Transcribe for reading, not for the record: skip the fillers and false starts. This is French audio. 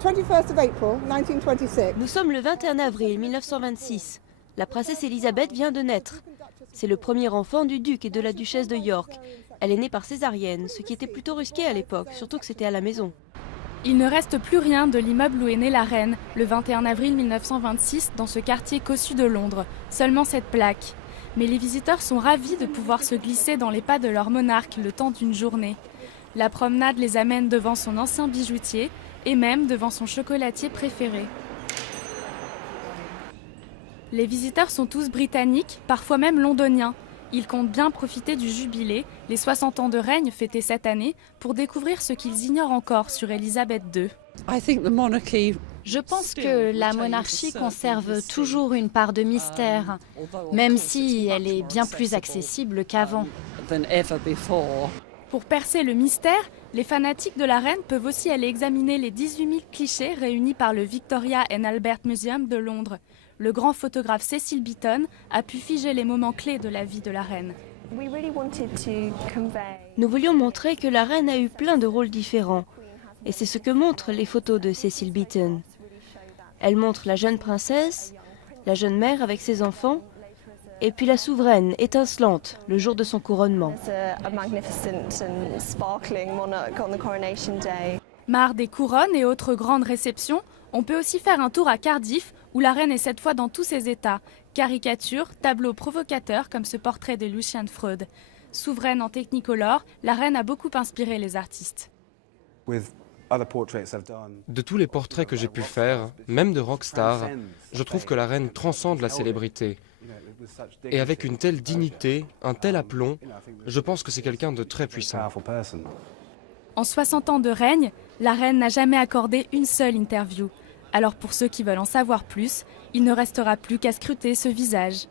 21st of April, 1926. Nous sommes le 21 avril 1926. La princesse Elisabeth vient de naître. C'est le premier enfant du duc et de la duchesse de York. Elle est née par césarienne, ce qui était plutôt risqué à l'époque, surtout que c'était à la maison. Il ne reste plus rien de l'immeuble où est née la reine, le 21 avril 1926, dans ce quartier cossu de Londres. Seulement cette plaque. Mais les visiteurs sont ravis de pouvoir se glisser dans les pas de leur monarque le temps d'une journée. La promenade les amène devant son ancien bijoutier et même devant son chocolatier préféré. Les visiteurs sont tous britanniques, parfois même londoniens. Ils comptent bien profiter du jubilé, les 60 ans de règne fêtés cette année, pour découvrir ce qu'ils ignorent encore sur Elisabeth II. Je pense que la monarchie conserve toujours une part de mystère, même si elle est bien plus accessible qu'avant. Pour percer le mystère, les fanatiques de la reine peuvent aussi aller examiner les 18 000 clichés réunis par le Victoria and Albert Museum de Londres. Le grand photographe Cecil Beaton a pu figer les moments clés de la vie de la reine. Nous voulions montrer que la reine a eu plein de rôles différents. Et c'est ce que montrent les photos de Cecil Beaton. Elle montre la jeune princesse, la jeune mère avec ses enfants, et puis la souveraine, étincelante, le jour de son couronnement. Marre des couronnes et autres grandes réceptions, on peut aussi faire un tour à Cardiff, où la reine est cette fois dans tous ses états. Caricatures, tableaux provocateurs comme ce portrait de Lucian Freud. Souveraine en technicolor, la reine a beaucoup inspiré les artistes. De tous les portraits que j'ai pu faire, même de rockstar, je trouve que la reine transcende la célébrité. Et avec une telle dignité, un tel aplomb, je pense que c'est quelqu'un de très puissant. En 60 ans de règne, la reine n'a jamais accordé une seule interview. Alors pour ceux qui veulent en savoir plus, il ne restera plus qu'à scruter ce visage.